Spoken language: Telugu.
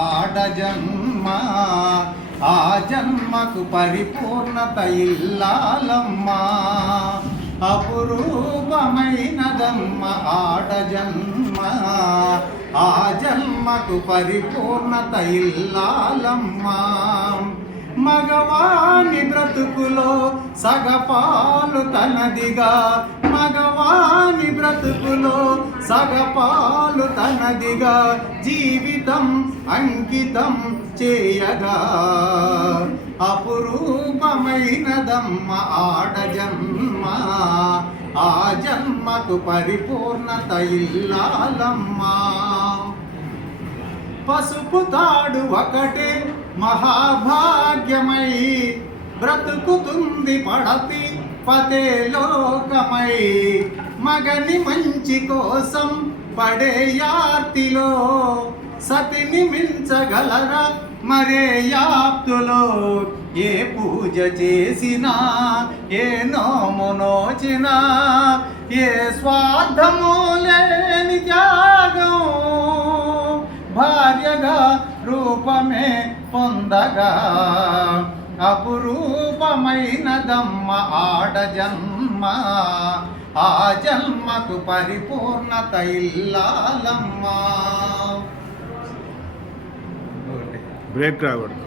ఆడ జన్మ ఆ జన్మకు పరిపూర్ణత ఇల్లాలమ్మా అపురూపమైనదమ్మ ఆడ జన్మ ఆ జన్మకు పరిపూర్ణత ఇల్లాలమ్మా మగవాని బ్రతుకులో సగపాలు తనదిగా మగవాని బ్రతుకులో సగపాలు తనదిగా జీవితం అంకితం చేయగా అపురూపమైనదమ్మ ఆడ జన్మ ఆ జన్మకు పరిపూర్ణత ఇల్లాలమ్మా పసుపు తాడు ఒకటే మహాభాగ్యమై బ్రతుకుతుంది పడతి పదే లోకమై మగని మంచి కోసం పడే యార్తిలో సతిని మించగలరా మరే యాప్తులో ఏ పూజ చేసినా ఏ నోము నోచినా ఏ స్వార్థము లేని త్యాగం భార్యగా రూపమే పొందగా అపురూపమైనదమ్మ ఆడ జన్మ ఆ జన్మకు పరిపూర్ణత ఇల్లాలమ్మా. బ్రేక్ రాకూడదు.